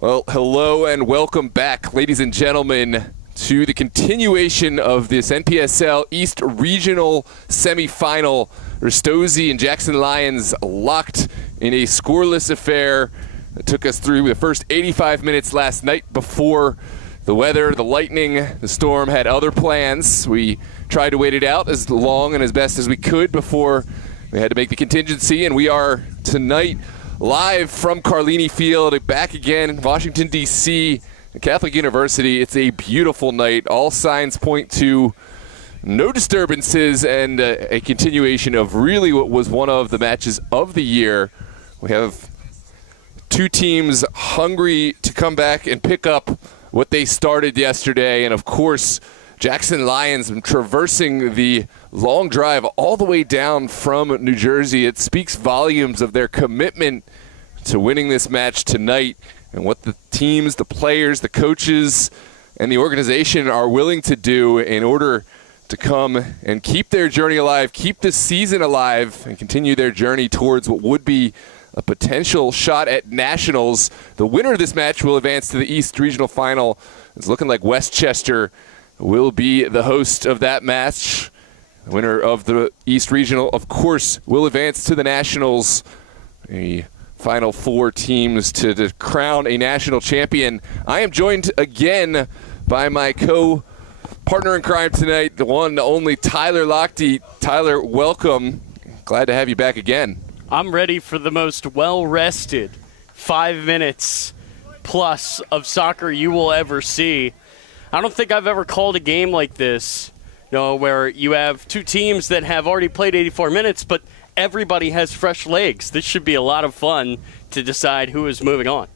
Well, hello and welcome back, ladies and gentlemen, to the continuation of this NPSL East Regional Semifinal. Ristozi and Jackson Lions locked in a scoreless affair that took us through the first 85 minutes last night before the weather, the lightning, the storm had other plans. We tried to wait it out as long and as best as we could before we had to make the contingency, and we are tonight live from Carlini Field, back again in Washington, D.C., Catholic University. It's a beautiful night. All signs point to no disturbances and a continuation of really what was one of the matches of the year. We have two teams hungry to come back and pick up what they started yesterday, and of course, Jackson Lions traversing the long drive all the way down from New Jersey. It speaks volumes of their commitment to winning this match tonight and what the teams, the players, the coaches, and the organization are willing to do in order to come and keep their journey alive, keep this season alive, and continue their journey towards what would be a potential shot at nationals. The winner of this match will advance to the East Regional Final. It's looking like Westchester will be the host of that match. The winner of the East Regional, of course, will advance to the Nationals. A final four teams to crown a national champion. I am joined again by my co-partner in crime tonight, the one, the only Tyler Lochte. Tyler, welcome. Glad to have you back again. I'm ready for the most well-rested 5 minutes plus of soccer you will ever see. I don't think I've ever called a game like this, where you have two teams that have already played 84 minutes, but everybody has fresh legs. This should be a lot of fun to decide who is moving on.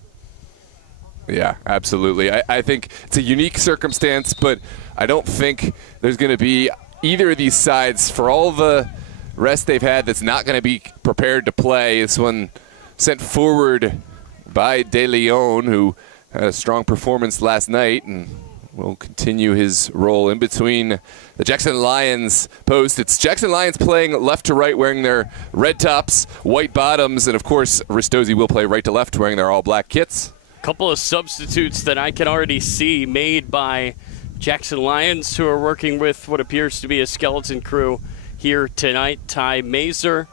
Yeah, absolutely. I think it's a unique circumstance, but I don't think there's going to be either of these sides, for all the rest they've had, that's not going to be prepared to play. This one sent forward by De Leon, who had a strong performance last night and will continue his role in between the Jackson Lions post. It's Jackson Lions playing left to right, wearing their red tops, white bottoms, and of course Ristozi will play right to left, wearing their all-black kits. A couple of substitutes that I can already see made by Jackson Lions, who are working with what appears to be a skeleton crew here tonight. Ty Mazer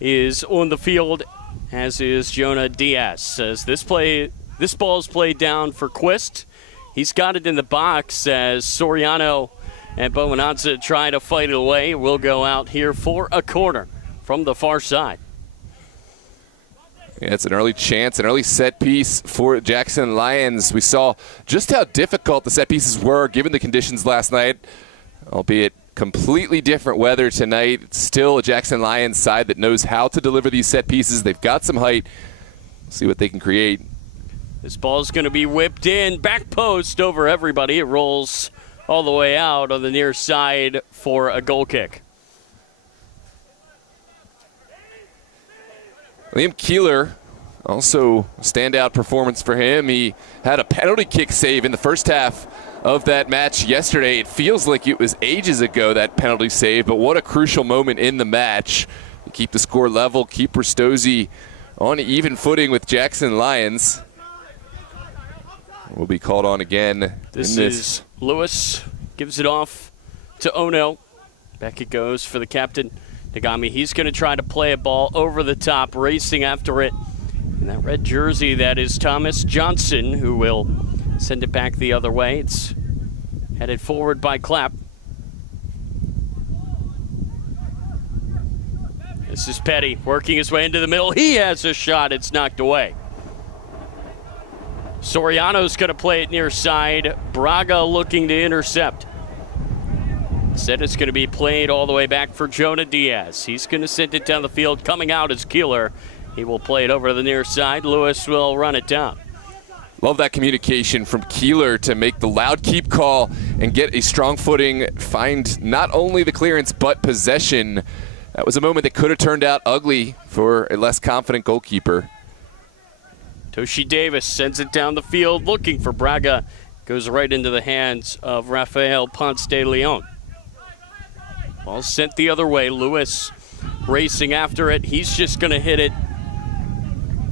is on the field, as is Jonah Diaz. As this ball is played down for Quist. He's got it in the box as Soriano and Bomananza try to fight it away. We'll go out here for a corner from the far side. Yeah, it's an early chance, an early set piece for Jackson Lions. We saw just how difficult the set pieces were given the conditions last night, albeit completely different weather tonight. It's still a Jackson Lions side that knows how to deliver these set pieces. They've got some height. See what they can create. This ball's going to be whipped in, back post over everybody. It rolls all the way out on the near side for a goal kick. Liam Keeler, also a standout performance for him. He had a penalty kick save in the first half of that match yesterday. It feels like it was ages ago, that penalty save, but what a crucial moment in the match to keep the score level, keep Ristozi on even footing with Jackson Lions. Will be called on again. This is Lewis, gives it off to Ono. Back it goes for the captain, Nagami. He's going to try to play a ball over the top, racing after it. In that red jersey, that is Thomas Johnson, who will send it back the other way. It's headed forward by Clapp. This is Petty working his way into the middle. He has a shot. It's knocked away. Soriano's going to play it near side. Braga looking to intercept. Instead, it's going to be played all the way back for Jonah Diaz. He's going to send it down the field. Coming out is Keeler. He will play it over to the near side. Lewis will run it down. Love that communication from Keeler to make the loud keep call and get a strong footing, find not only the clearance but possession. That was a moment that could have turned out ugly for a less confident goalkeeper. Toshi Davis sends it down the field looking for Braga. Goes right into the hands of Rafael Ponce de Leon. Ball sent the other way. Lewis racing after it. He's just going to hit it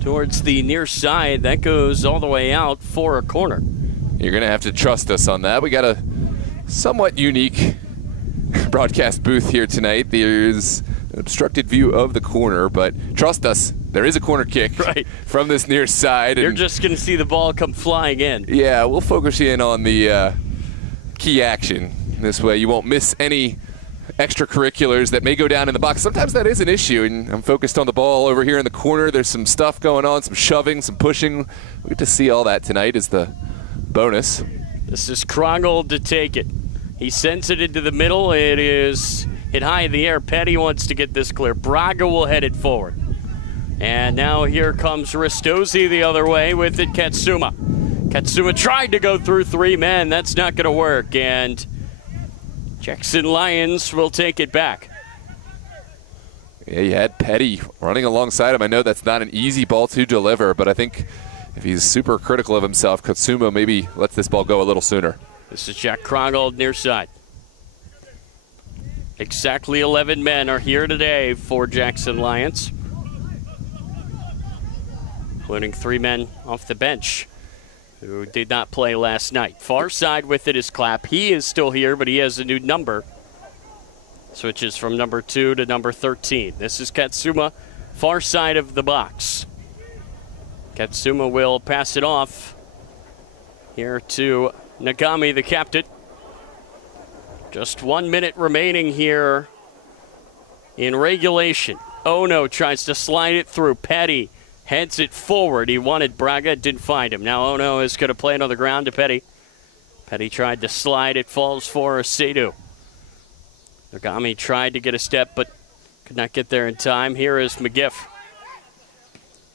towards the near side. That goes all the way out for a corner. You're going to have to trust us on that. We got a somewhat unique broadcast booth here tonight. There's an obstructed view of the corner, but trust us, there is a corner kick from this near side. You're just going to see the ball come flying in. Yeah, we'll focus in on the key action. This way you won't miss any extracurriculars that may go down in the box. Sometimes that is an issue, and I'm focused on the ball over here in the corner. There's some stuff going on, some shoving, some pushing. We get to see all that tonight as the bonus. This is Krongold to take it. He sends it into the middle. It is hit high in the air. Petty wants to get this clear. Braga will head it forward. And now here comes Ristozi the other way with it, Katsuma. Katsuma tried to go through 3 men. That's not going to work. And Jackson Lions will take it back. Yeah, you had Petty running alongside him. I know that's not an easy ball to deliver, but I think if he's super critical of himself, Katsuma maybe lets this ball go a little sooner. This is Jack Krongold near side. Exactly 11 men are here today for Jackson Lions, including 3 men off the bench who did not play last night. Far side with it is Clapp. He is still here, but he has a new number. Switches from number 2 to number 13. This is Katsuma, far side of the box. Katsuma will pass it off here to Nagami, the captain. Just 1 minute remaining here in regulation. Ono tries to slide it through. Petty heads it forward. He wanted Braga, didn't find him. Now Ono is going to play it on the ground to Petty. Petty tried to slide. It falls for Seidu. Nagami tried to get a step, but could not get there in time. Here is McGiff.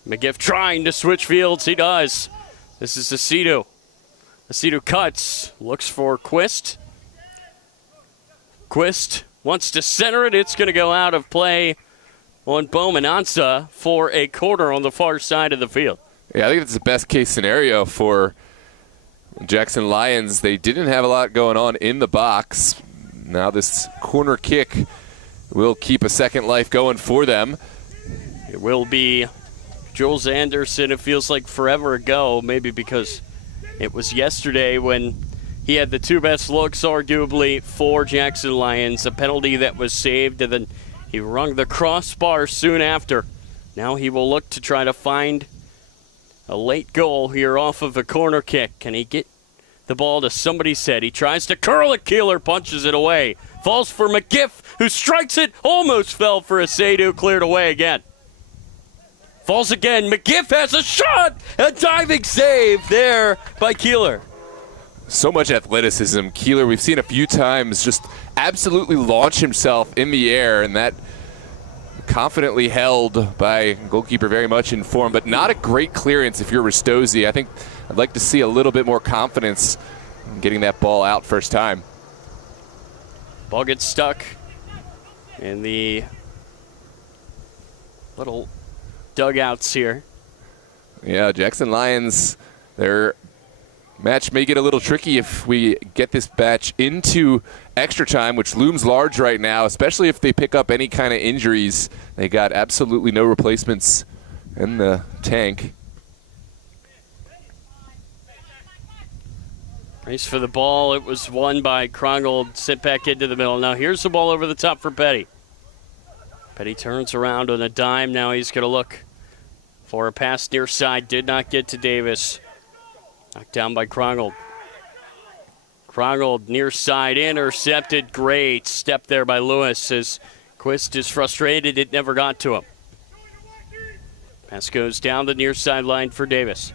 McGiff trying to switch fields. He does. This is Seidu. Seidu cuts. Looks for Quist. Quist wants to center it. It's going to go out of play on Bowman Ansa for a corner on the far side of the field. Yeah, I think it's the best case scenario for Jackson Lions. They didn't have a lot going on in the box. Now this corner kick will keep a second life going for them. It will be Jules Anderson. It feels like forever ago, maybe because it was yesterday when he had the 2 best looks, arguably, for Jackson Lions. A penalty that was saved, and then he rung the crossbar soon after. Now he will look to try to find a late goal here off of a corner kick. Can he get the ball to somebody's head? He tries to curl it. Keeler punches it away. Falls for McGiff, who strikes it. Almost fell for Seidu. Cleared away again. Falls again. McGiff has a shot. A diving save there by Keeler. So much athleticism. Keeler, we've seen a few times just absolutely launch himself in the air, and that confidently held by goalkeeper, very much in form, but not a great clearance if you're Ristozi. I think I'd like to see a little bit more confidence in getting that ball out first time. Ball gets stuck in the little dugouts here. Yeah, Jackson Lions, their match may get a little tricky if we get this batch into extra time, which looms large right now, especially if they pick up any kind of injuries. They got absolutely no replacements in the tank. Race for the ball. It was won by Krongold. Sent back into the middle. Now here's the ball over the top for Petty. Petty turns around on a dime. Now he's going to look for a pass near side. Did not get to Davis. Knocked down by Krongold. Krongold near side intercepted. Great step there by Lewis as Quist is frustrated. It never got to him. Pass goes down the near sideline for Davis.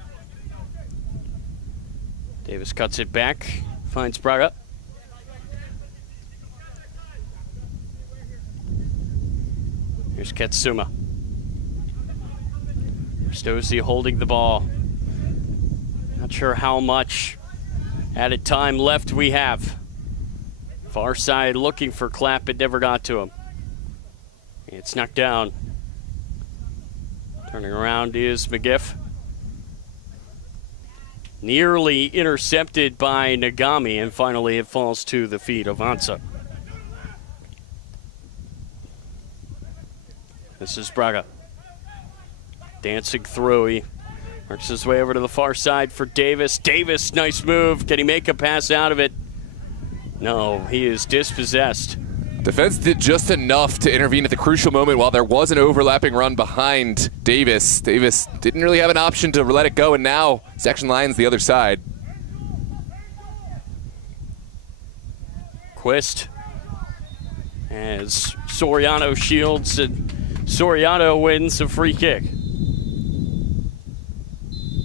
Davis cuts it back. Finds Braga. Here's Katsuma. Ristozi holding the ball. Not sure how much added time left we have. Far side looking for Clapp. It never got to him. It's knocked down. Turning around is McGiff. Nearly intercepted by Nagami, and finally it falls to the feet of Ansa. This is Braga. Dancing through. He works his way over to the far side for Davis. Davis, nice move. Can he make a pass out of it? No, he is dispossessed. Defense did just enough to intervene at the crucial moment while there was an overlapping run behind Davis. Davis didn't really have an option to let it go, and now Jackson Lions the other side. Quist as Soriano shields, and Soriano wins a free kick.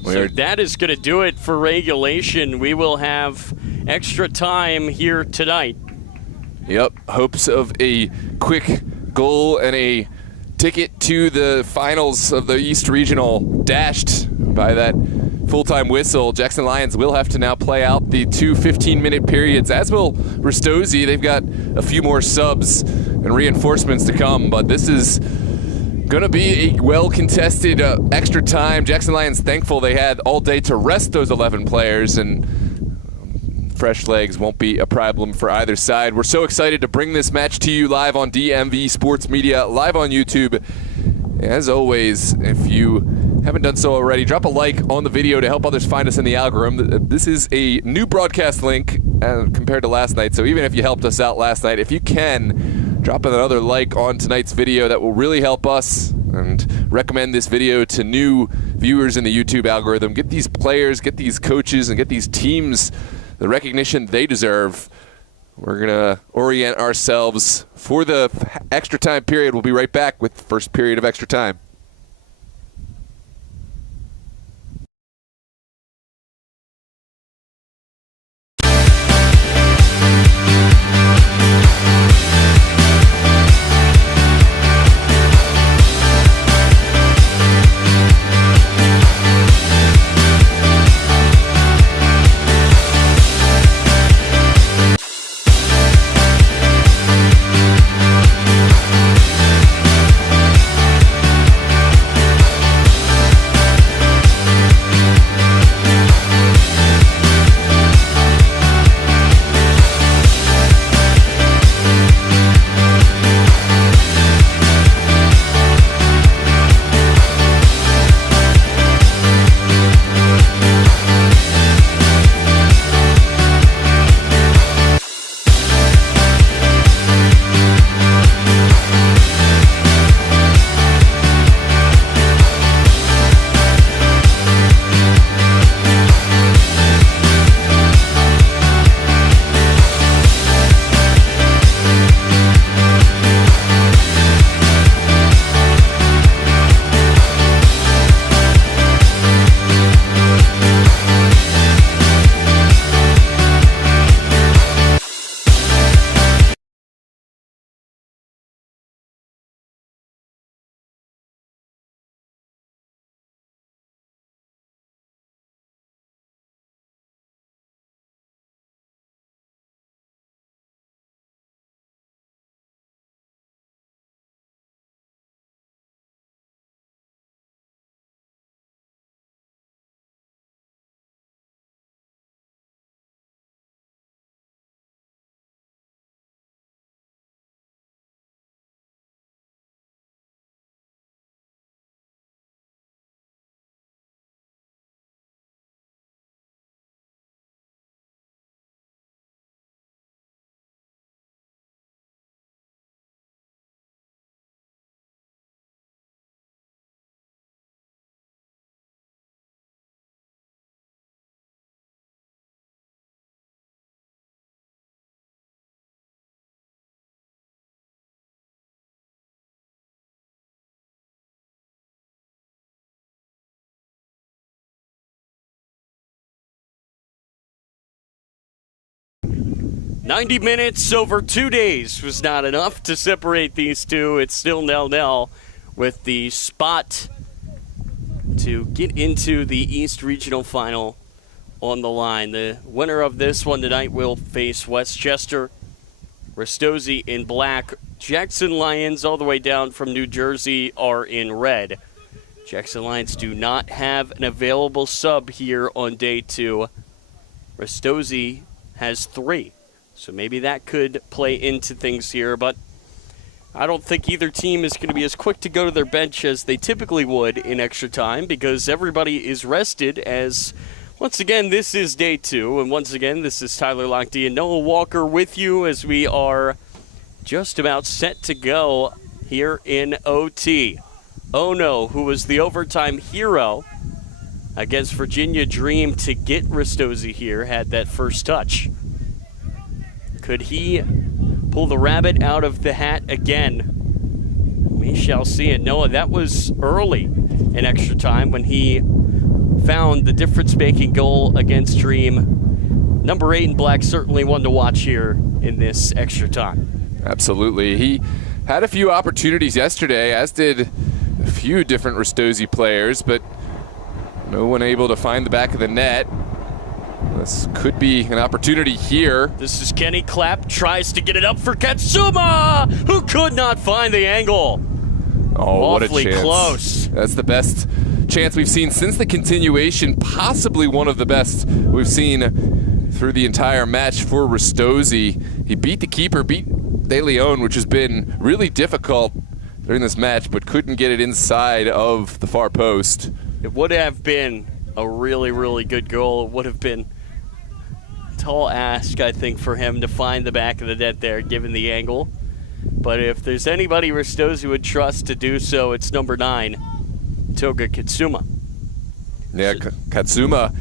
So that is going to do it for regulation. We will have extra time here tonight. Yep, hopes of a quick goal and a ticket to the finals of the East Regional dashed by that full-time whistle. Jackson Lions will have to now play out the two 15-minute periods, as will Ristozi. They've got a few more subs and reinforcements to come, but this is going to be a well-contested extra time. Jackson Lions thankful they had all day to rest those 11 players, and fresh legs won't be a problem for either side. We're so excited to bring this match to you live on DMV Sports Media, live on YouTube. As always, if you haven't done so already, drop a like on the video to help others find us in the algorithm. This is a new broadcast link compared to last night, so even if you helped us out last night, if you can, drop another like on tonight's video. That will really help us, and recommend this video to new viewers in the YouTube algorithm. Get these players, get these coaches, and get these teams the recognition they deserve. We're going to orient ourselves for the extra time period. We'll be right back with the first period of extra time. "90 minutes over 2 days was not enough to separate these two. It's still 0-0 with the spot to get into the East Regional Final on the line. The winner of this one tonight will face Westchester. Ristozi in black. Jackson Lions, all the way down from New Jersey, are in red. Jackson Lions do not have an available sub here on day 2. Ristozi has 3. So maybe that could play into things here, but I don't think either team is going to be as quick to go to their bench as they typically would in extra time because everybody is rested as, once again, this is day 2. And once again, this is Tyler Lochte and Noah Walker with you as we are just about set to go here in OT. Ono, who was the overtime hero against Virginia Dream to get Ristozi here, had that first touch. Could he pull the rabbit out of the hat again? We shall see it. Noah, that was early in extra time when he found the difference-making goal against Dream. Number 8 in black, certainly one to watch here in this extra time. Absolutely. He had a few opportunities yesterday, as did a few different Ristozi players, but no one able to find the back of the net. This could be an opportunity here. This is Kenny Clapp, tries to get it up for Katsuma, who could not find the angle. Oh, awfully what a chance. Close. That's the best chance we've seen since the continuation, possibly one of the best we've seen through the entire match for Ristozi. He beat the keeper, beat De Leon, which has been really difficult during this match, but couldn't get it inside of the far post. It would have been a really, really good goal. It would have been tall ask, I think, for him to find the back of the net there, given the angle. But if there's anybody Ristozi would trust to do so, it's number 9, Toga Katsuma. Yeah, Katsuma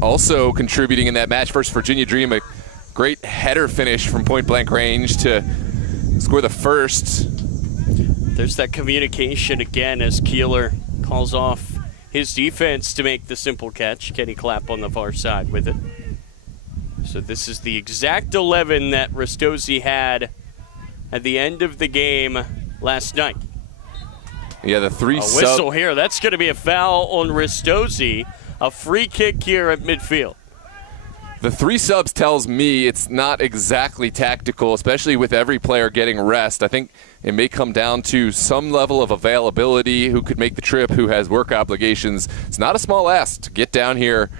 also contributing in that match versus Virginia Dream. A great header finish from point-blank range to score the first. There's that communication again as Keeler calls off his defense to make the simple catch. Kenny Clapp on the far side with it. So this is the exact 11 that Ristozi had at the end of the game last night. Yeah, the 3 whistle here. That's going to be a foul on Ristozi. A free kick here at midfield. The 3 subs tells me it's not exactly tactical, especially with every player getting rest. I think it may come down to some level of availability, who could make the trip, who has work obligations. It's not a small ask to get down here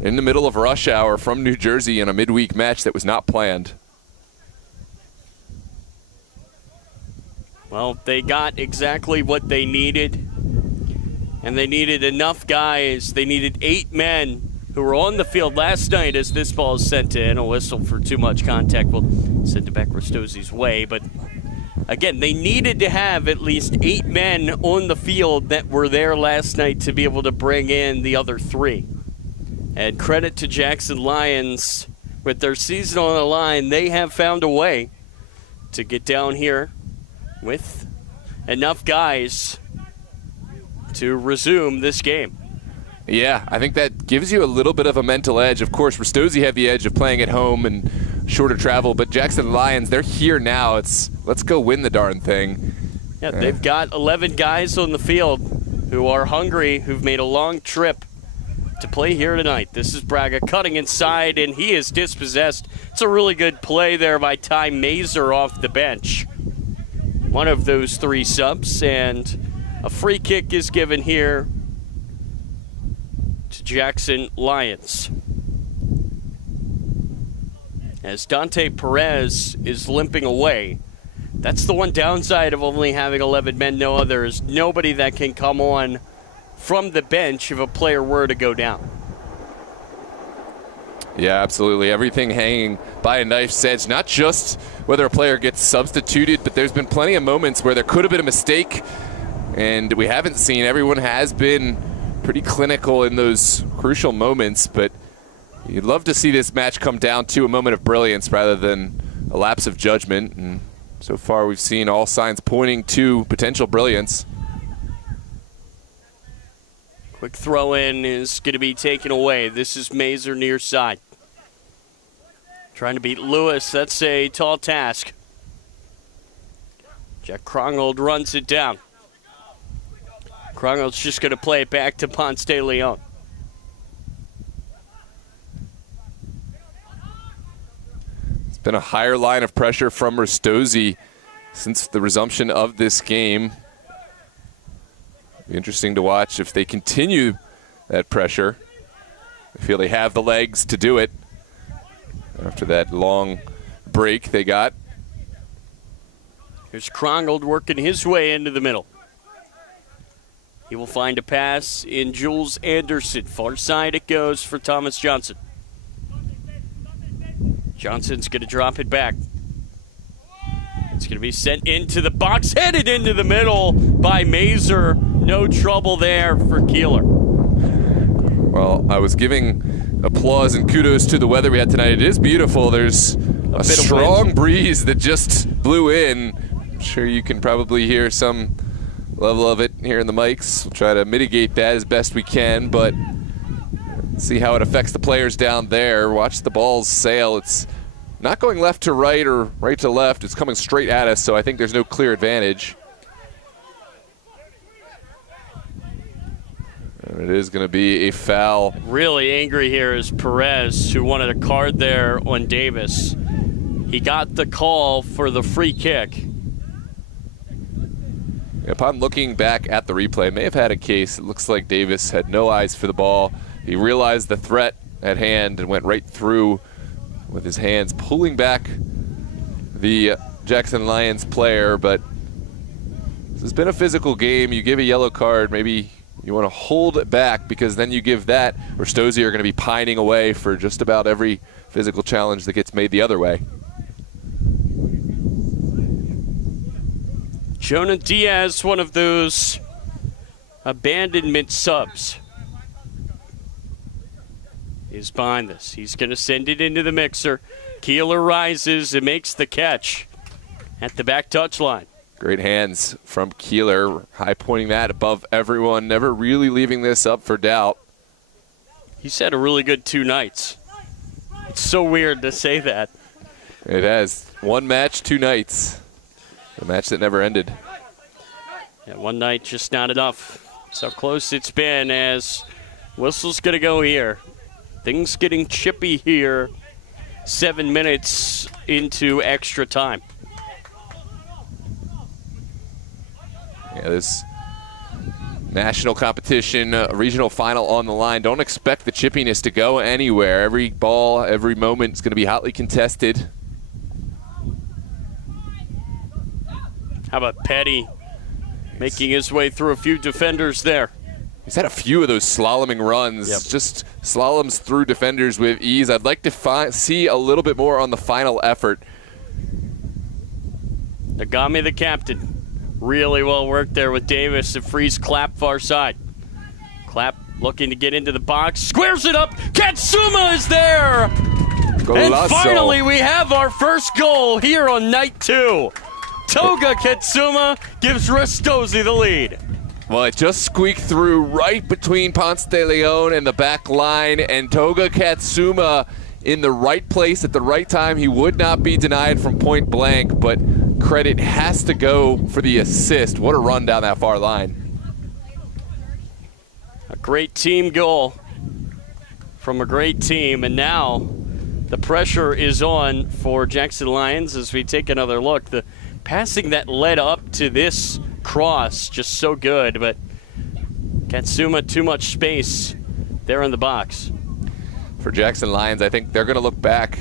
in the middle of rush hour from New Jersey in a midweek match that was not planned. Well, they got exactly what they needed, and they needed enough guys. They needed 8 men who were on the field last night as this ball is sent in. A whistle for too much contact will send it back Ristozi's way. But again, they needed to have at least 8 men on the field that were there last night to be able to bring in the other 3. And credit to Jackson Lions. With their season on the line, they have found a way to get down here with enough guys to resume this game. Yeah, I think that gives you a little bit of a mental edge. Of course, Ristozi have the edge of playing at home and shorter travel, but Jackson Lions, they're here now. It's let's go win the darn thing. Yeah, they've got 11 guys on the field who are hungry, who've made a long trip to play here tonight. This is Braga cutting inside, and he is dispossessed. It's a really good play there by Ty Mazer off the bench. One of those 3 subs, and a free kick is given here to Jackson Lions. As Dante Perez is limping away. That's the one downside of only having 11 men. No, there is nobody that can come on from the bench if a player were to go down. Yeah, absolutely. Everything hanging by a knife's edge. Not just whether a player gets substituted, but there's been plenty of moments where there could have been a mistake, and we haven't seen. Everyone has been pretty clinical in those crucial moments, but you'd love to see this match come down to a moment of brilliance rather than a lapse of judgment. And so far we've seen all signs pointing to potential brilliance. Quick throw in is going to be taken away. This is Mazer near side. Trying to beat Lewis. That's a tall task. Jack Krongold runs it down. Krongold's just going to play it back to Ponce de Leon. It's been a higher line of pressure from Ristozi since the resumption of this game. Be interesting to watch if they continue that pressure. I feel they have the legs to do it after that long break they got. Here's Krongold working his way into the middle. He will find a pass in Jules Anderson. Far side it goes for Thomas Johnson. Johnson's going to drop it back. It's going to be sent into the box, headed into the middle by Mazer. No trouble there for Keeler. Well, I was giving applause and kudos to the weather we had tonight. It is beautiful. There's a strong breeze that just blew in. I'm sure you can probably hear some level of it here in the mics. We'll try to mitigate that as best we can, but see how it affects the players down there. Watch the balls sail. It's not going left to right or right to left. It's coming straight at us, so I think there's no clear advantage. And it is going to be a foul. Really angry here is Perez, who wanted a card there on Davis. He got the call for the free kick. Upon looking back at the replay, may have had a case. It looks like Davis had no eyes for the ball. He realized the threat at hand and went right through with his hands, pulling back the Jackson Lions player. But this has been a physical game. You give a yellow card, maybe you want to hold it back, because then you give that, Ristozi are going to be pining away for just about every physical challenge that gets made the other way. Jonah Diaz, one of those abandonment subs, is behind this. He's going to send it into the mixer. Keeler rises and makes the catch at the back touchline. Great hands from Keeler, high pointing that above everyone, never really leaving this up for doubt. He's had a really good 2 nights. It's so weird to say that. It has. 1 match, 2 nights. A match that never ended. Yeah, 1 night just not enough. That's how close it's been, as whistle's going to go here. Things getting chippy here. 7 minutes into extra time. Yeah, this national competition, regional final on the line. Don't expect the chippiness to go anywhere. Every ball, every moment is going to be hotly contested. How about Petty making his way through a few defenders there? He's had a few of those slaloming runs, just slaloms through defenders with ease. I'd like to see a little bit more on the final effort. Nagami, the captain, really well worked there with Davis. It frees Clapp far side. Clapp looking to get into the box, squares it up. Katsuma is there! Golazo. And finally we have our first goal here on night 2. Toga Katsuma gives Ristozi the lead. Well, it just squeaked through right between Ponce de Leon and the back line, and Toga Katsuma in the right place at the right time. He would not be denied from point blank, but credit has to go for the assist. What a run down that far line. A great team goal from a great team, and now the pressure is on for Jackson Lions as we take another look. The passing that led up to this cross, just so good, but Katsuma, too much space there in the box. For Jackson Lions, I think they're going to look back.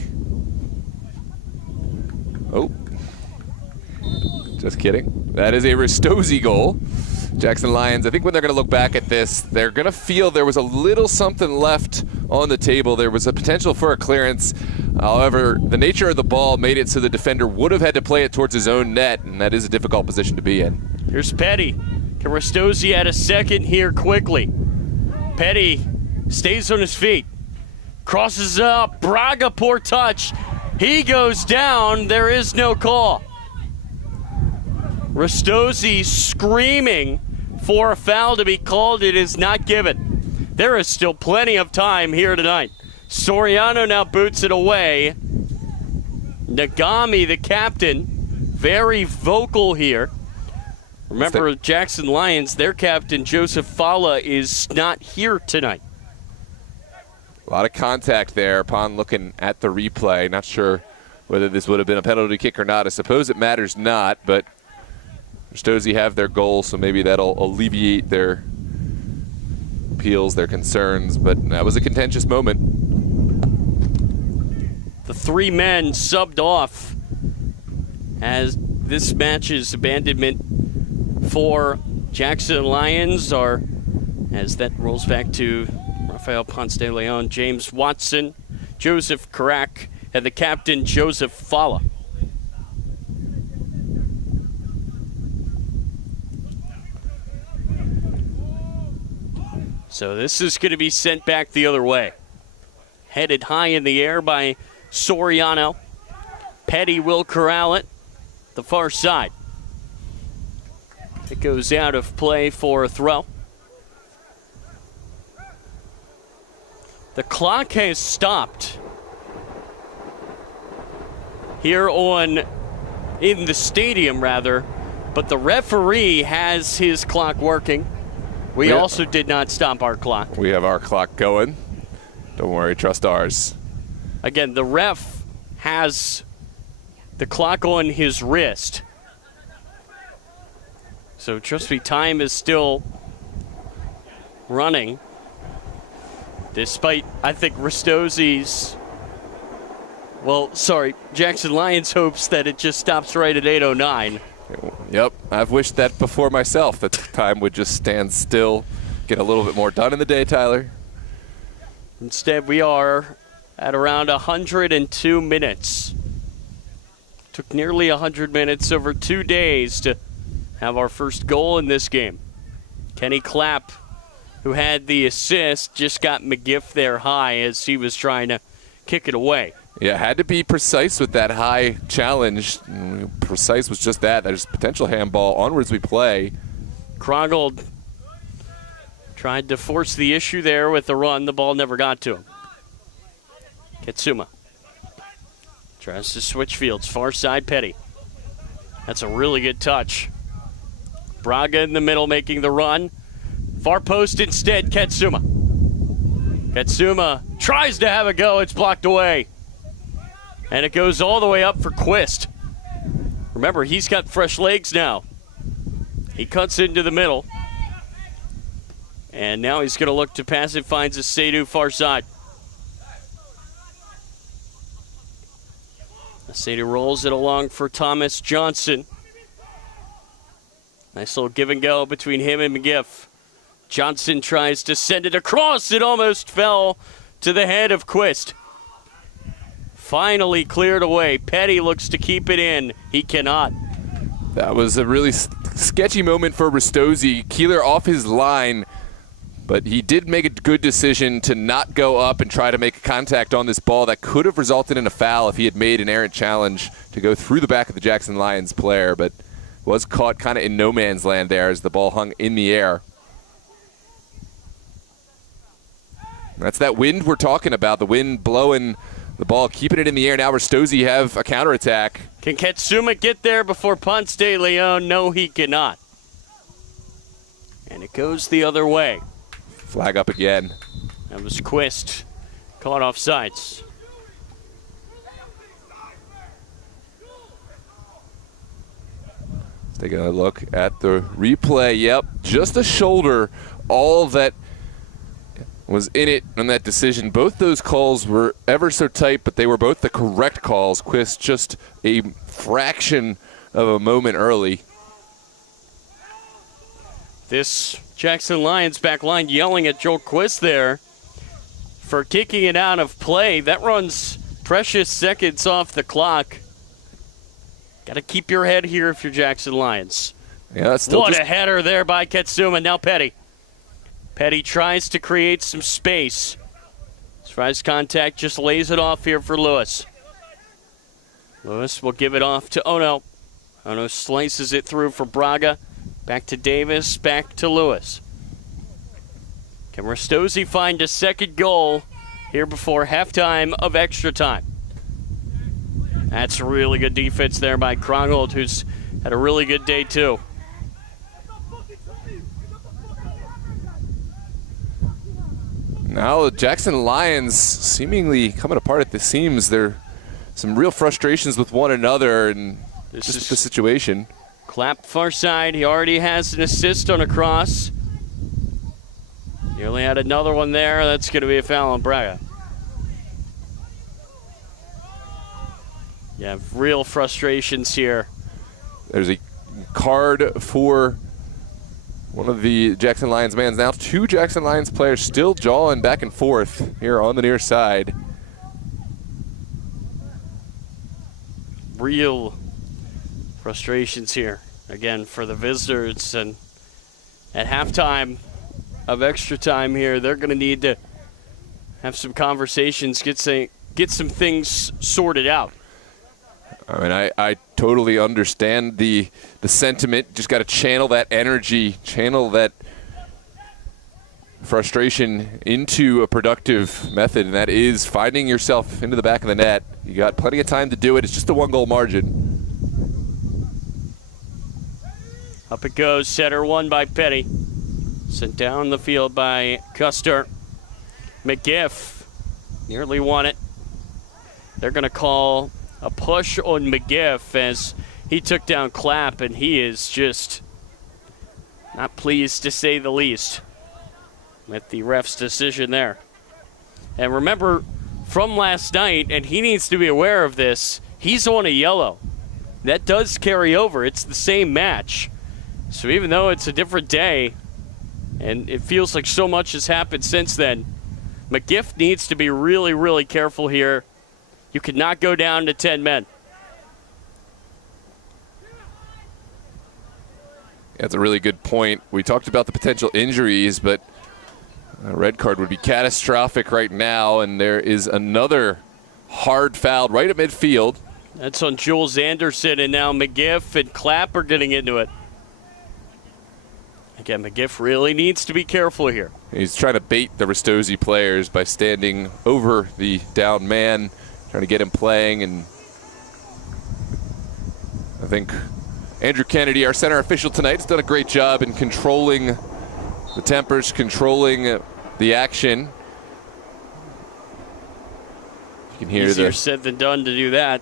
Oh, just kidding. That is a Ristozi goal. Jackson Lions, I think when they're going to look back at this, they're going to feel there was a little something left on the table. There was a potential for a clearance. However, the nature of the ball made it so the defender would have had to play it towards his own net, and that is a difficult position to be in. Here's Petty. Can Ristozi add a second here quickly? Petty stays on his feet. Crosses up. Braga, poor touch. He goes down. There is no call. Ristozi screaming for a foul to be called. It is not given. There is still plenty of time here tonight. Soriano now boots it away. Nagami, the captain, very vocal here. Remember, Jackson Lions, their captain, Joseph Fala, is not here tonight. A lot of contact there upon looking at the replay. Not sure whether this would have been a penalty kick or not. I suppose it matters not, but Ristozi have their goal, so maybe that'll alleviate their appeals, their concerns, but that was a contentious moment. The 3 men subbed off as this match's abandonment for Jackson Lions are, as that rolls back to Rafael Ponce de Leon, James Watson, Joseph Karak, and the captain, Joseph Fala. So this is going to be sent back the other way. Headed high in the air by Soriano. Petty will corral it, the far side. It goes out of play for a throw. The clock has stopped here in the stadium rather, but the referee has his clock working. We also did not stop our clock. We have our clock going. Don't worry, trust ours. Again, the ref has the clock on his wrist. So trust me, time is still running. Despite, I think, Ristozi's, Jackson Lions hopes that it just stops right at 8:09. Yep, I've wished that before myself, that time would just stand still, get a little bit more done in the day, Tyler. Instead, we are at around 102 minutes. Took nearly 100 minutes over 2 days to have our first goal in this game. Kenny Clapp, who had the assist, just got McGiff there high as he was trying to kick it away. Yeah, had to be precise with that high challenge. Precise was just that. There's potential handball. Onwards we play. Krongold tried to force the issue there with the run. The ball never got to him. Katsuma tries to switch fields. Far side, Petty. That's a really good touch. Braga in the middle making the run. Far post instead, Katsuma. Katsuma tries to have a go. It's blocked away. And it goes all the way up for Quist. Remember, he's got fresh legs now. He cuts into the middle. And now he's going to look to pass it, finds a Seydu far side. Seydu rolls it along for Thomas Johnson. Nice little give and go between him and McGiff. Johnson tries to send it across. It almost fell to the head of Quist. Finally cleared away. Petty looks to keep it in. He cannot. That was a really sketchy moment for Ristozi. Keeler off his line, but he did make a good decision to not go up and try to make contact on this ball that could have resulted in a foul if he had made an errant challenge to go through the back of the Jackson Lions player, but was caught kind of in no man's land there as the ball hung in the air. That's that wind we're talking about, the wind blowing the ball, keeping it in the air. Now Ristozi have a counterattack. Can Katsuma get there before Ponce de Leon? No, he cannot. And it goes the other way. Flag up again. That was Quist. Caught off sides. Let's take a look at the replay. Yep, just a shoulder. All that was in it on that decision. Both those calls were ever so tight, but they were both the correct calls. Quist just a fraction of a moment early. This Jackson Lions back line yelling at Joel Quist there for kicking it out of play. That runs precious seconds off the clock. Got to keep your head here if you're Jackson Lions. Yeah, that's still what a header there by Katsuma. Now Petty. Petty tries to create some space. Surprise contact, just lays it off here for Lewis. Lewis will give it off to Ono. Ono slices it through for Braga. Back to Davis, back to Lewis. Can Ristozi find a second goal here before halftime of extra time? That's really good defense there by Krongold, who's had a really good day too. Now the Jackson Lions seemingly coming apart at the seams. There some real frustrations with one another, and This just is the situation. Clap far side. He already has an assist on a cross. Nearly had another one there. That's going to be a foul on Braga. Yeah, real frustrations here. There's a card for one of the Jackson Lions mans. Now 2 Jackson Lions players still jawing back and forth here on the near side. Real frustrations here, again, for the visitors. And at halftime of extra time here, they're going to need to have some conversations, get some things sorted out. I mean, I totally understand the sentiment. Just got to channel that energy, channel that frustration into a productive method, and that is finding yourself into the back of the net. You got plenty of time to do it. It's just a 1-goal margin. Up it goes, center one by Petty. Sent down the field by Custer. McGiff nearly won it. They're going to call a push on McGiff as he took down Clapp, and he is just not pleased, to say the least, with the ref's decision there. And remember, from last night, and he needs to be aware of this, he's on a yellow. That does carry over. It's the same match. So even though it's a different day, and it feels like so much has happened since then, McGiff needs to be really, really careful here. You could not go down to 10 men. That's a really good point. We talked about the potential injuries, but a red card would be catastrophic right now, and there is another hard foul right at midfield. That's on Jules Anderson, and now McGiff and Clapp are getting into it. Again, McGiff really needs to be careful here. He's trying to bait the Ristozi players by standing over the down man, trying to get him playing, and I think Andrew Kennedy, our center official tonight, has done a great job in controlling the tempers, controlling the action. You can hear easier said than done to do that.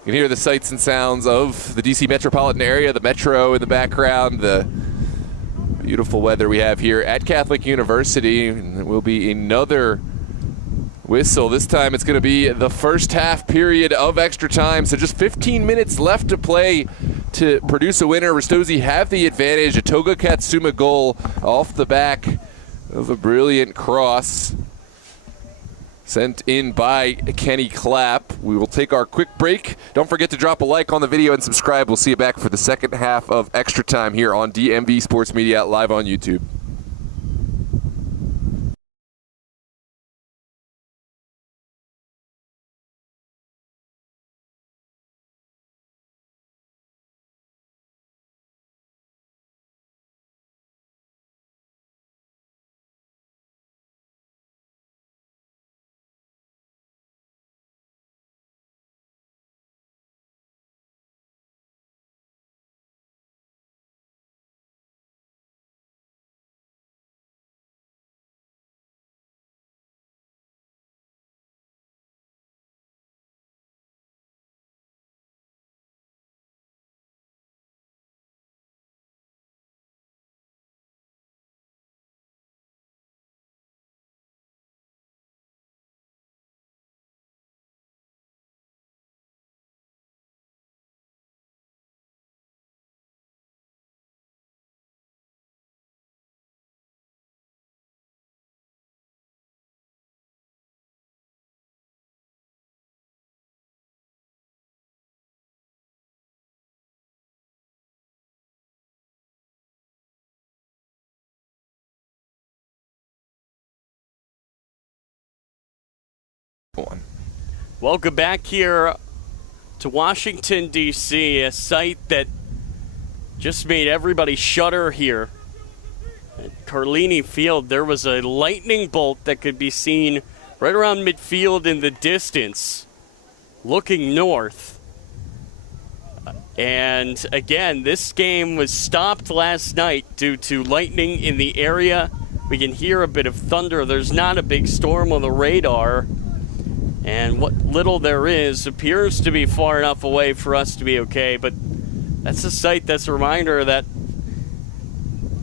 You can hear the sights and sounds of the DC metropolitan area, the metro in the background, the beautiful weather we have here at Catholic University. And there will be another whistle. This time it's going to be the first half period of extra time. So just 15 minutes left to play to produce a winner. Ristozi have the advantage. A Toga Katsuma goal off the back of a brilliant cross sent in by Kenny Clapp. We will take our quick break. Don't forget to drop a like on the video and subscribe. We'll see you back for the second half of extra time here on DMV Sports Media live on YouTube. Welcome back here to Washington, D.C., a site that just made everybody shudder here. At Carlini Field, there was a lightning bolt that could be seen right around midfield in the distance, looking north. And again, this game was stopped last night due to lightning in the area. We can hear a bit of thunder. There's not a big storm on the radar. And what little there is appears to be far enough away for us to be okay. But that's a site that's a reminder that,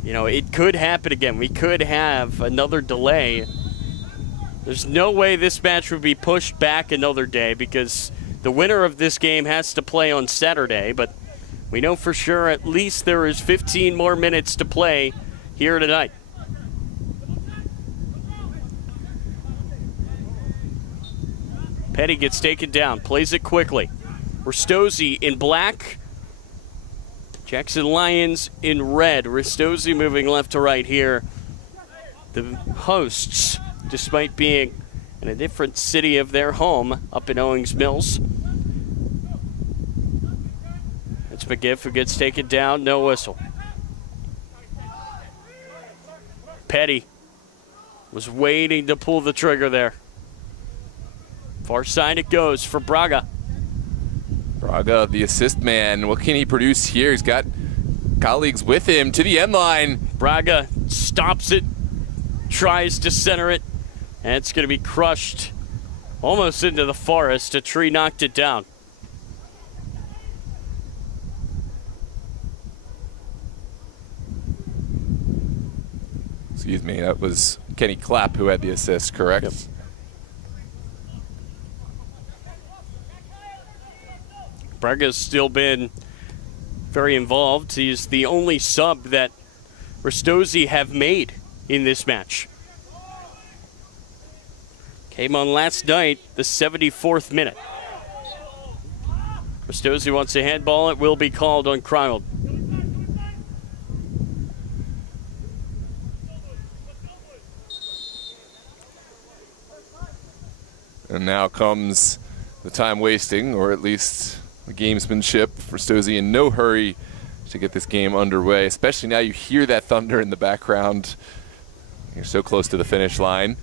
you know, it could happen again. We could have another delay. There's no way this match would be pushed back another day because the winner of this game has to play on Saturday. But we know for sure at least there is 15 more minutes to play here tonight. Petty gets taken down, plays it quickly. Ristozi in black. Jackson Lions in red. Ristozi moving left to right here. The hosts, despite being in a different city of their home up in Owings Mills. It's McGiff who gets taken down, no whistle. Petty was waiting to pull the trigger there. Far side it goes for Braga. Braga, the assist man. What can he produce here? He's got colleagues with him to the end line. Braga stops it, tries to center it, and it's going to be crushed almost into the forest. A tree knocked it down. Excuse me, that was Kenny Clapp who had the assist, correct? Yep. Braga's still been very involved. He's the only sub that Ristozi have made in this match. Came on last night, the 74th minute. Ristozi wants a handball. It will be called on Cronald. And now comes the time wasting, or at least the gamesmanship. Ristozi in no hurry to get this game underway, especially now you hear that thunder in the background. You're so close to the finish line.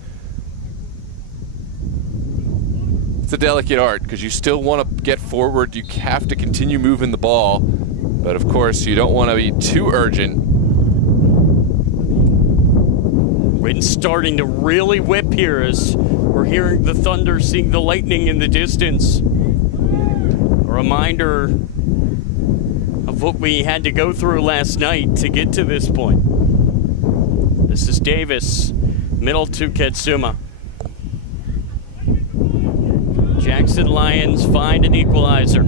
It's a delicate art because you still want to get forward. You have to continue moving the ball, but of course you don't want to be too urgent. Wind starting to really whip here as we're hearing the thunder, seeing the lightning in the distance. A reminder of what we had to go through last night to get to this point. This is Davis, middle to Katsuma. Jackson Lions find an equalizer.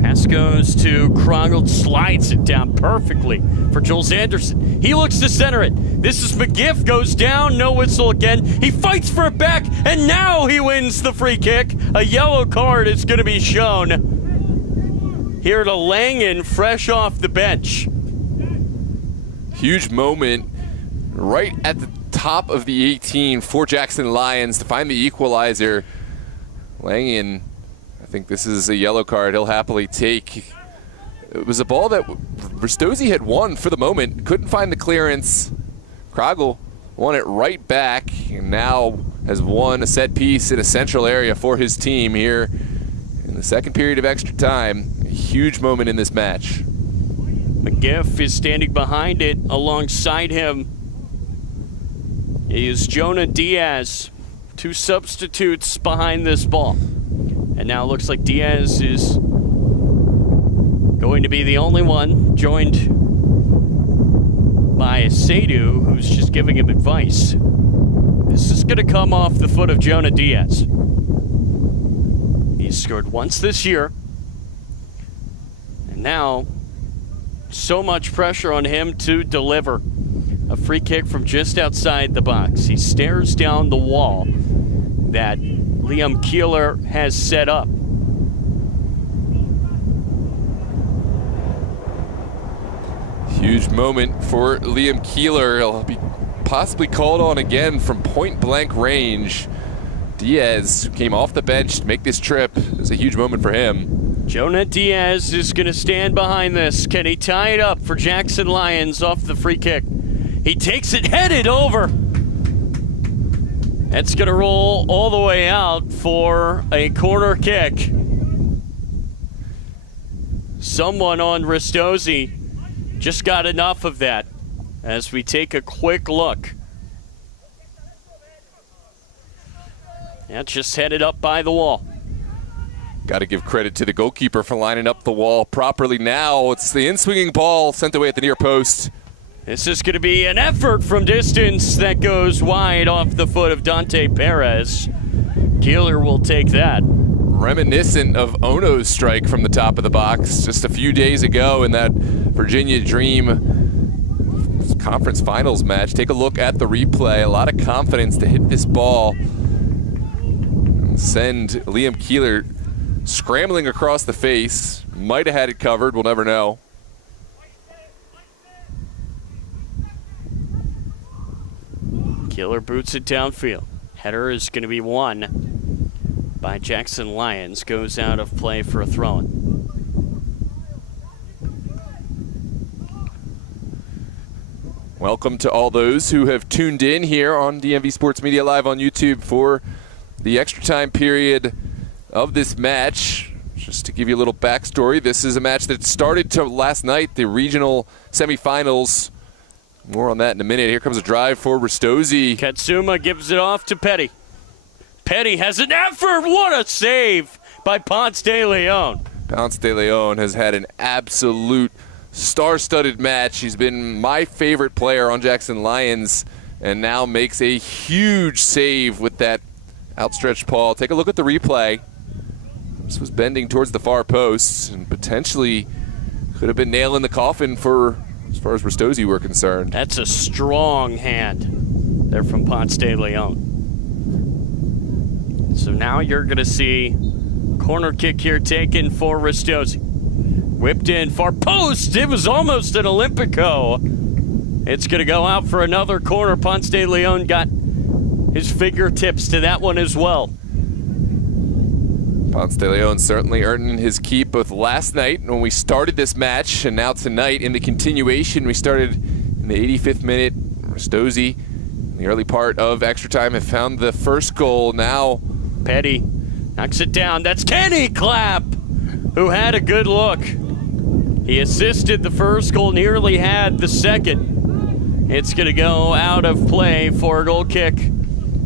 Pass goes to Cronald, slides it down perfectly for Jules Anderson. He looks to center it. This is McGiff, goes down, no whistle again. He fights for it back, and now he wins the free kick. A yellow card is going to be shown here to Langen, fresh off the bench. Huge moment right at the top of the 18 for Jackson Lions to find the equalizer. Langen, I think this is a yellow card he'll happily take. It was a ball that Ristozi had won for the moment, couldn't find the clearance. Kragel won it right back and now has won a set piece in a central area for his team here in the second period of extra time. A huge moment in this match. McGiff is standing behind it alongside him. Is Jonah Diaz, two substitutes behind this ball. And now it looks like Diaz is going to be the only one, joined by Seydu, who's just giving him advice. This is going to come off the foot of Jonah Diaz. He's scored once this year. And now, so much pressure on him to deliver. A free kick from just outside the box. He stares down the wall that Liam Keeler has set up. Huge moment for Liam Keeler. He'll be possibly called on again from point blank range. Diaz came off the bench to make this trip. It was a huge moment for him. Jonah Diaz is going to stand behind this. Can he tie it up for Jackson Lions off the free kick? He takes it headed over. That's going to roll all the way out for a corner kick. Someone on Ristozi just got enough of that as we take a quick look. That's just headed up by the wall. Got to give credit to the goalkeeper for lining up the wall properly now. It's the in-swinging ball sent away at the near post. This is going to be an effort from distance that goes wide off the foot of Dante Perez. Keeler will take that. reminiscent of Ono's strike from the top of the box just a few days ago in that Virginia Dream conference finals match. Take a look at the replay. A lot of confidence to hit this ball and send Liam Keeler scrambling across the face. Might have had it covered. We'll never know. Keeler boots it downfield. Header is going to be won by Jackson Lyons. Goes out of play for a throw-in. Welcome to all those who have tuned in here on DMV Sports Media Live on YouTube for the extra time period of this match. Just to give you a little backstory, this is a match that started to last night, the regional semifinals. More on that in a minute. Here comes a drive for Ristozi. Katsuma gives it off to Petty. Petty has an effort. What a save by Ponce de Leon. Ponce de Leon has had an absolute star-studded match. He's been my favorite player on Jackson Lyons and now makes a huge save with that outstretched paw. Take a look at the replay. This was bending towards the far post and potentially could have been nailing the coffin for as far as Ristozi were concerned. That's a strong hand there from Ponce de Leon. So now you're going to see corner kick here taken for Ristozi. Whipped in far post. It was almost an Olympico. It's going to go out for another corner. Ponce de Leon got his fingertips to that one as well. Ponce de Leon certainly earning his keep both last night when we started this match and now tonight in the continuation. We started in the 85th minute. Ristozi in the early part of extra time have found the first goal. Now Petty knocks it down. That's Kenny Clapp, who had a good look. He assisted the first goal, nearly had the second. It's going to go out of play for a goal kick.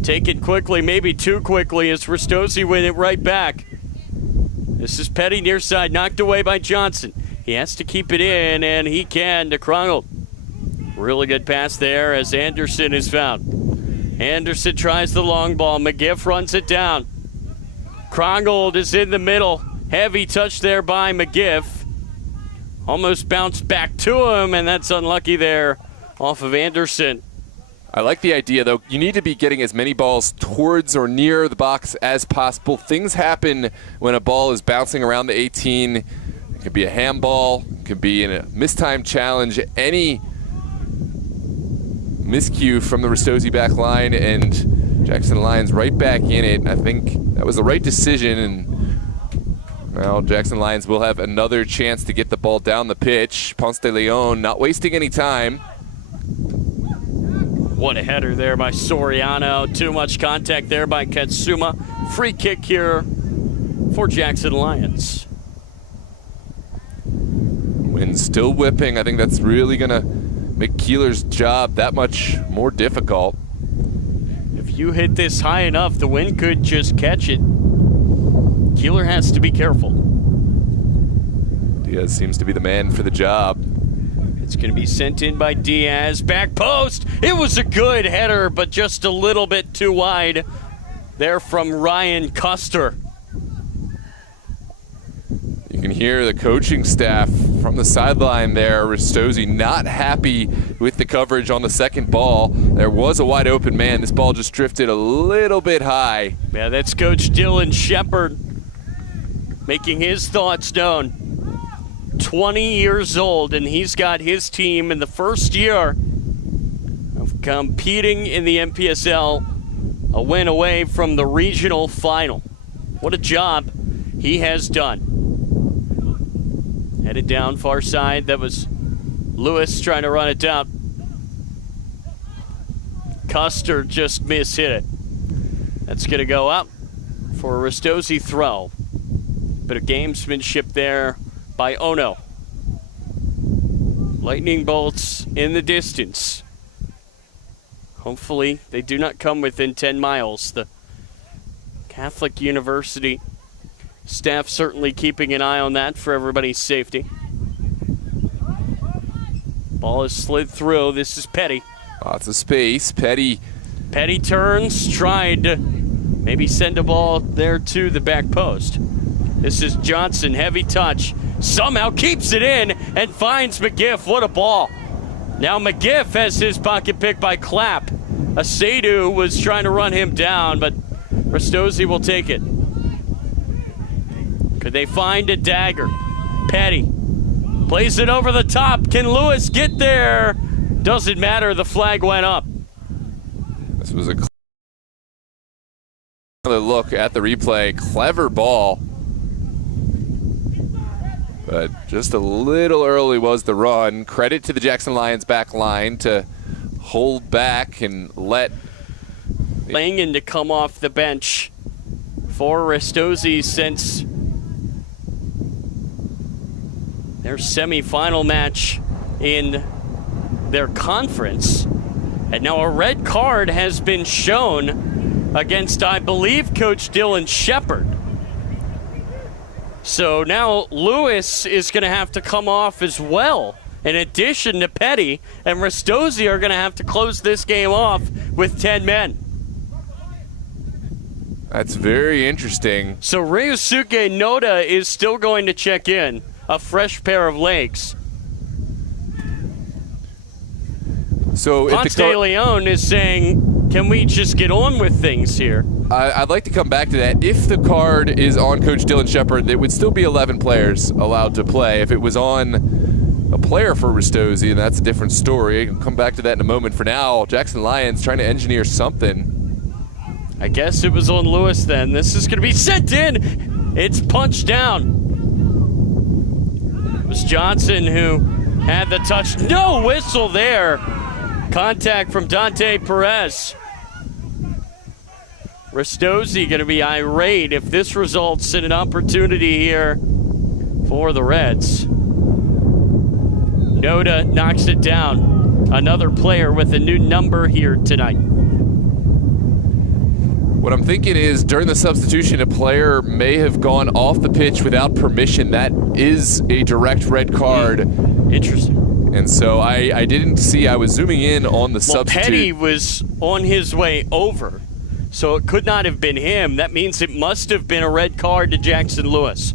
Take it quickly, maybe too quickly, as Ristozi win it right back. This is Petty near side, knocked away by Johnson. He has to keep it in, and he can to Krongold. Really good pass there as Anderson is found. Anderson tries the long ball. McGiff runs it down. Krongold is in the middle. Heavy touch there by McGiff. Almost bounced back to him, and that's unlucky there off of Anderson. I like the idea, though. You need to be getting as many balls towards or near the box as possible. Things happen when a ball is bouncing around the 18. It could be a handball. It could be in a mistimed challenge. Any miscue from the Ristozi back line, and Jackson Lyons right back in it. I think that was the right decision, and well, Jackson Lyons will have another chance to get the ball down the pitch. Ponce de Leon not wasting any time. What a header there by Soriano. Too much contact there by Katsuma. Free kick here for Jackson Lyons. Wind still whipping. I think that's really going to make Keeler's job that much more difficult. If you hit this high enough, the wind could just catch it. Keeler has to be careful. Diaz seems to be the man for the job. It's going to be sent in by Diaz. Back post. It was a good header, but just a little bit too wide there from Ryan Custer. You can hear the coaching staff from the sideline there. Ristozi not happy with the coverage on the second ball. There was a wide open man. This ball just drifted a little bit high. Yeah, that's Coach Dylan Shepard making his thoughts known. 20 years old, and he's got his team in the first year of competing in the NPSL, a win away from the regional final. What a job he has done. Headed down far side. That was Lewis trying to run it down. Custer just mishit it. That's going to go up for a Ristozi throw. Bit of gamesmanship there by Ono. Lightning bolts in the distance. Hopefully they do not come within 10 miles. The Catholic University staff certainly keeping an eye on that for everybody's safety. Ball is slid through. This is Petty. Lots of space. Petty turns, tried to Maybe send a ball there to the back post. This is Johnson, heavy touch. Somehow keeps it in and finds McGiff. What a ball. Now McGiff has his pocket picked by Clapp. Asadu was trying to run him down, but Ristozi will take it. Could they find a dagger? Petty plays it over the top. Can Lewis get there? Doesn't matter. The flag went up. This was a another look at the replay. Clever ball. But just a little early was the run. Credit to the Jackson Lions back line to hold back and let Langan to come off the bench for Ristozi since their semifinal match in their conference. And now a red card has been shown against, I believe, Coach Dylan Shepard. So now Lewis is going to have to come off as well, in addition to Petty, and Ristozi are going to have to close this game off with 10 men. That's very interesting. So Ryusuke Noda is still going to check in, a fresh pair of legs. So Ponce de Leon is saying, can we just get on with things here? I'd like to come back to that. If the card is on Coach Dylan Shepard, there would still be 11 players allowed to play. If it was on a player for Ristozi, and that's a different story. I'll come back to that in a moment. For now, Jackson Lions trying to engineer something. I guess it was on Lewis then. This is going to be sent in. It's punched down. It was Johnson who had the touch. No whistle there. Contact from Dante Perez. Ristozi going to be irate if this results in an opportunity here for the Reds. Noda knocks it down. Another player with a new number here tonight. What I'm thinking is during the substitution, a player may have gone off the pitch without permission. That is a direct red card. Interesting. And so I didn't see, I was zooming in on the substitute. Petty was on his way over, so it could not have been him. That means it must have been a red card to Jackson Lewis.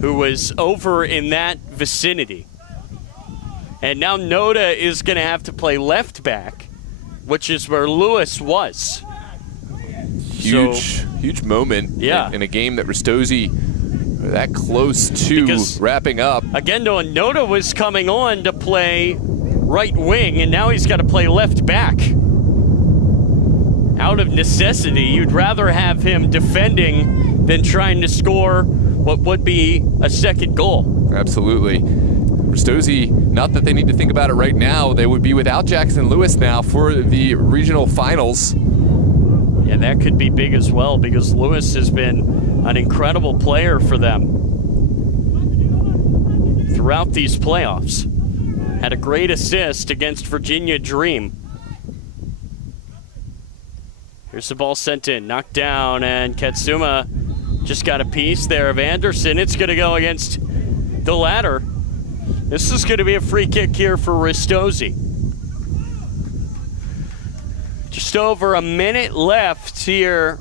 Who was over in that vicinity. And now Noda is going to have to play left back, which is where Lewis was. Huge moment in a game that Ristozi that close to wrapping up. Again, though, Noda was coming on to play right wing, and now he's got to play left back. Out of necessity, you'd rather have him defending than trying to score what would be a second goal. Absolutely. Ristozi, not that they need to think about it right now, they would be without Jackson Lewis now for the regional finals. Yeah, that could be big as well because Lewis has been an incredible player for them throughout these playoffs. Had a great assist against Virginia Dream. Here's the ball sent in, knocked down, and Katsuma just got a piece there of Anderson. It's going to go against the ladder. This is going to be a free kick here for Ristozi. Just over a minute left here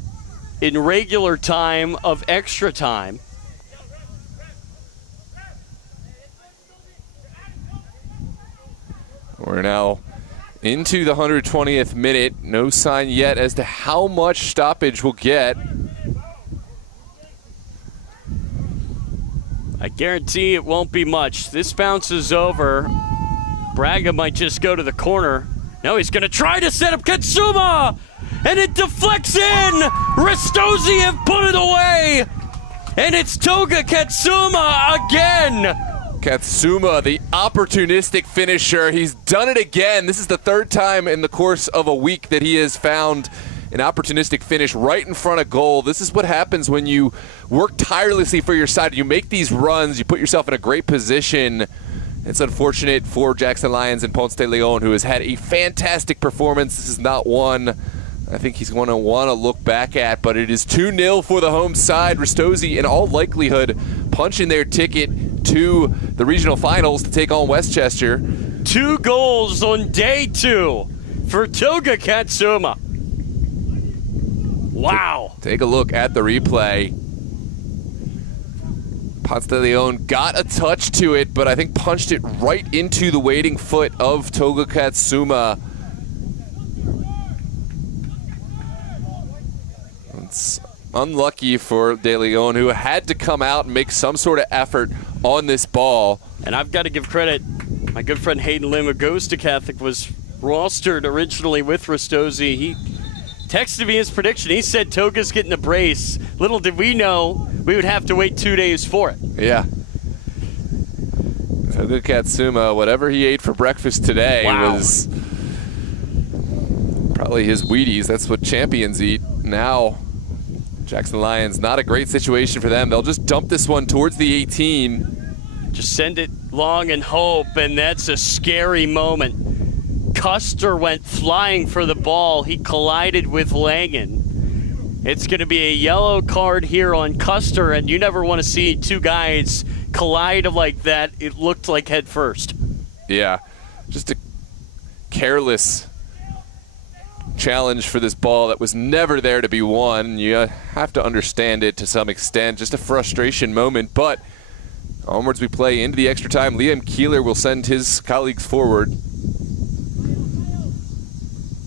in regular time of extra time. We're now into the 120th minute. No sign yet as to how much stoppage we'll get. I guarantee it won't be much. This bounces over. Braga might just go to the corner. No, he's going to try to set up Katsuma, and it deflects in. Ristozi have put it away, and it's Toga Katsuma again. Katsuma, the opportunistic finisher. He's done it again. This is the third time in the course of a week that he has found an opportunistic finish right in front of goal. This is what happens when you work tirelessly for your side. You make these runs. You put yourself in a great position. It's unfortunate for Jackson Lions and Ponce de Leon, who has had a fantastic performance. This is not one I think he's going to want to look back at, but it is 2-0 for the home side. Ristozi, in all likelihood, punching their ticket to the regional finals to take on Westchester. 2 goals on day 2 for Toga Katsuma. Wow. Take a look at the replay. Ponce de Leon got a touch to it, but I think punched it right into the waiting foot of Toga Katsuma. It's unlucky for De Leon, who had to come out and make some sort of effort on this ball. And I've got to give credit. My good friend Hayden Lim, who goes to Catholic, was rostered originally with Ristozi. He texted me his prediction. He said Toga's getting a brace. Little did we know we would have to wait 2 days for it. Yeah. Toga Katsuma, whatever he ate for breakfast today was probably his Wheaties. That's what champions eat. Now, Jackson Lions, not a great situation for them. They'll just dump this one towards the 18. Just send it long and hope, and that's a scary moment. Custer went flying for the ball. He collided with Langen. It's going to be a yellow card here on Custer, and you never want to see 2 guys collide like that. It looked like head first. Yeah, just a careless challenge for this ball that was never there to be won. You have to understand it to some extent. Just a frustration moment, but onwards we play into the extra time. Liam Keeler will send his colleagues forward.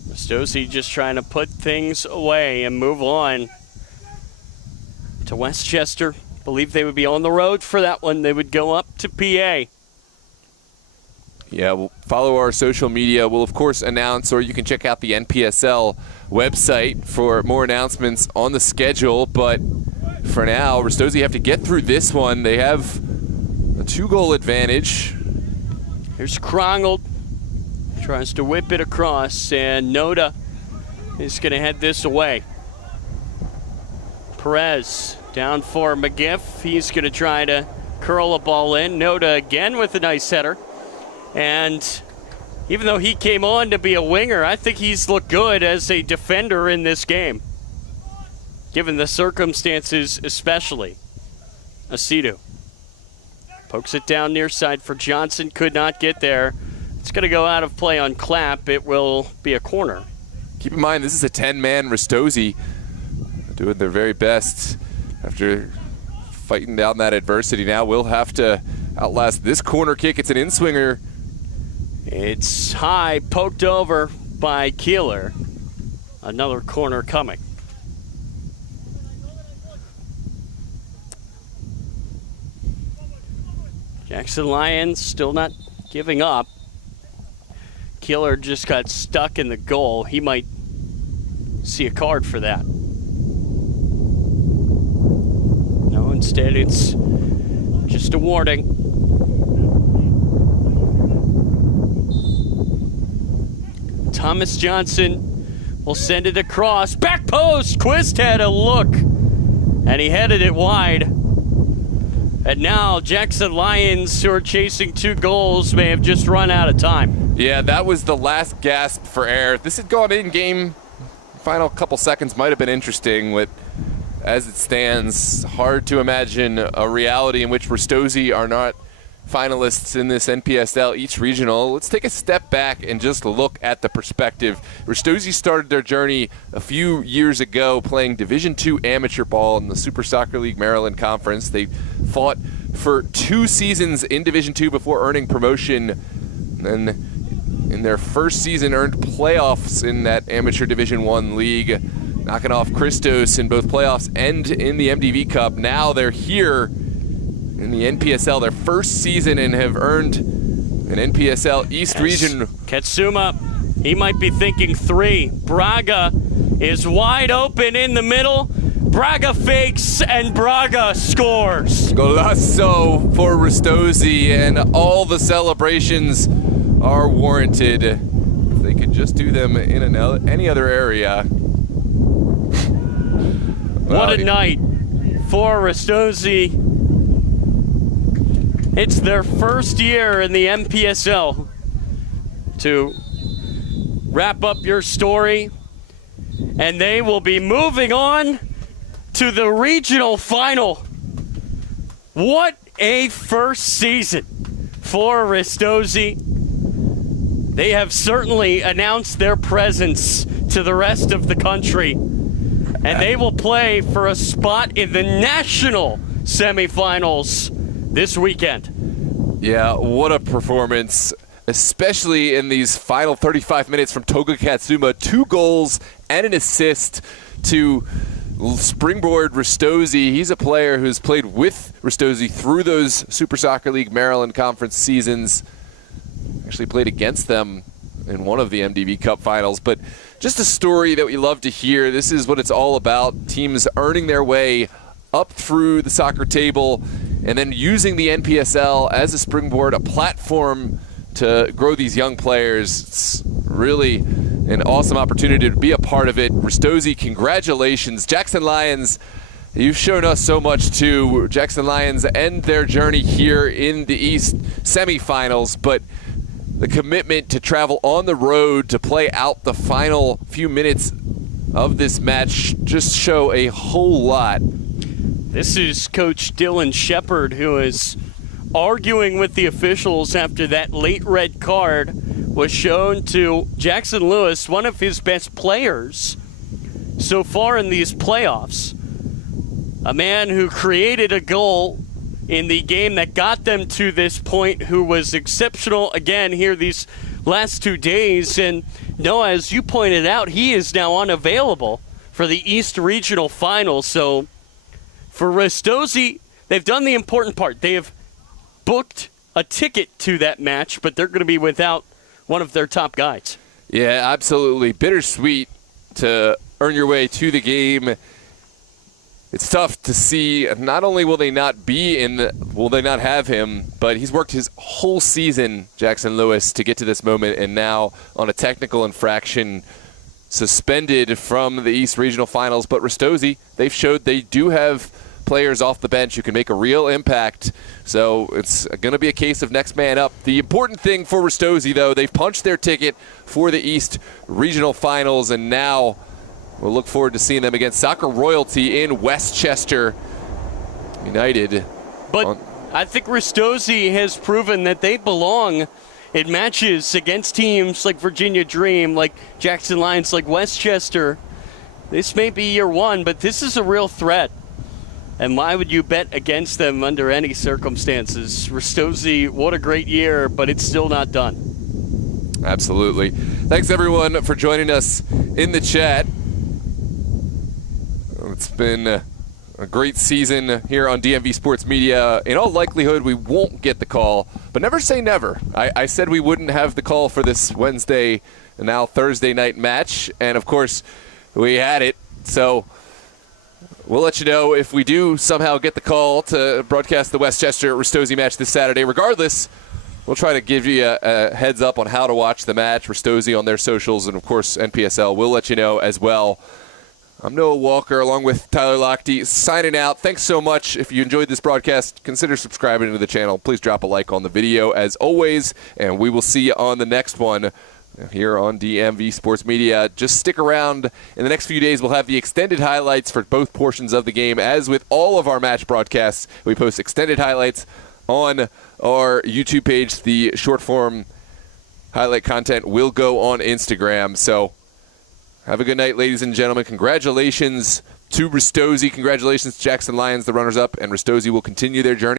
Ristozi just trying to put things away and move on to Westchester. Believe they would be on the road for that one. They would go up to PA. Yeah, we'll follow our social media. We'll, of course, announce, or you can check out the NPSL website for more announcements on the schedule. But for now, Ristozi have to get through this one. They have a 2-goal advantage. Here's Krongold. Tries to whip it across, and Noda is going to head this away. Perez down for McGiff. He's going to try to curl a ball in. Noda again with a nice header. And even though he came on to be a winger, I think he's looked good as a defender in this game, given the circumstances especially. Asidu pokes it down near side for Johnson. Could not get there. It's going to go out of play on Clapp. It will be a corner. Keep in mind, this is a 10-man Ristozi doing their very best after fighting down that adversity. Now we'll have to outlast this corner kick. It's an in-swinger. It's high, poked over by Keeler. Another corner coming. Jackson Lions still not giving up. Keeler just got stuck in the goal. He might see a card for that. No, instead it's just a warning. Thomas Johnson will send it across. Back post! Quist had a look, and he headed it wide. And now Jackson Lions, who are chasing 2 goals, may have just run out of time. Yeah, that was the last gasp for air. If this had gone in game, final couple seconds might have been interesting. But as it stands, hard to imagine a reality in which Ristozi are not finalists in this NPSL East Regional. Let's take a step back and just look at the perspective. Ristozi started their journey a few years ago playing Division II amateur ball in the Super Soccer League Maryland Conference. They fought for 2 seasons in Division II before earning promotion. And in their first season earned playoffs in that amateur Division I league, knocking off Christos in both playoffs and in the MDV Cup. Now they're here in the NPSL, their first season, and have earned an NPSL East Region. Katsuma, he might be thinking 3. Braga is wide open in the middle. Braga fakes, and Braga scores. Golazo for Ristozi, and all the celebrations are warranted. If they could just do them in any other area. What a night for Ristozi. It's their first year in the NPSL. To wrap up your story, and they will be moving on to the regional final. What a first season for Ristozi. they have certainly announced their presence to the rest of the country. And they will play for a spot in the national semifinals this weekend. Yeah, what a performance, especially in these final 35 minutes from Toga Katsuma. 2 goals and an assist to springboard Ristozi. He's a player who's played with Ristozi through those Super Soccer League Maryland Conference seasons. Actually played against them in one of the MDV Cup finals. But just a story that we love to hear. This is what it's all about. Teams earning their way up through the soccer table and then using the NPSL as a springboard, a platform to grow these young players. It's really an awesome opportunity to be a part of it. Ristozi, congratulations. Jackson Lions, you've shown us so much too. Jackson Lions end their journey here in the East semifinals, but the commitment to travel on the road to play out the final few minutes of this match just show a whole lot. This is Coach Dylan Shepard, who is arguing with the officials after that late red card was shown to Jackson Lewis, one of his best players so far in these playoffs. A man who created a goal in the game that got them to this point, who was exceptional again here these last 2 days. And Noah, as you pointed out, he is now unavailable for the East Regional Final. So for Ristozi, they've done the important part. They have booked a ticket to that match, but they're going to be without one of their top guys. Yeah, absolutely. Bittersweet to earn your way to the game. It's tough to see. Not only will they not have him, but he's worked his whole season, Jackson Lewis, to get to this moment, and now on a technical infraction, suspended from the East Regional Finals. But Ristozi, they've showed they do have players off the bench who can make a real impact. So it's going to be a case of next man up. The important thing for Ristozi, though, they've punched their ticket for the East Regional Finals, and now we'll look forward to seeing them against Soccer Royalty in Westchester United. But I think Ristozi has proven that they belong in matches against teams like Virginia Dream, like Jackson Lions, like Westchester. This may be year one, but this is a real threat. And why would you bet against them under any circumstances? Ristozi, what a great year, but it's still not done. Absolutely. Thanks, everyone, for joining us in the chat. It's been a great season here on DMV Sports Media. In all likelihood, we won't get the call, but never say never. I said we wouldn't have the call for this Wednesday and now Thursday night match, and of course, we had it. So we'll let you know if we do somehow get the call to broadcast the Westchester Ristozi match this Saturday. Regardless, we'll try to give you a heads up on how to watch the match. Ristozi on their socials, and of course NPSL will let you know as well. I'm Noah Walker along with Tyler Lochte signing out. Thanks so much. If you enjoyed this broadcast, consider subscribing to the channel. Please drop a like on the video as always, and we will see you on the next one here on DMV Sports Media. Just stick around. In the next few days, we'll have the extended highlights for both portions of the game. As with all of our match broadcasts, we post extended highlights on our YouTube page. The short form highlight content will go on Instagram. So have a good night, ladies and gentlemen. Congratulations to Ristozi. Congratulations to Jackson Lions, the runners-up, and Ristozi will continue their journey.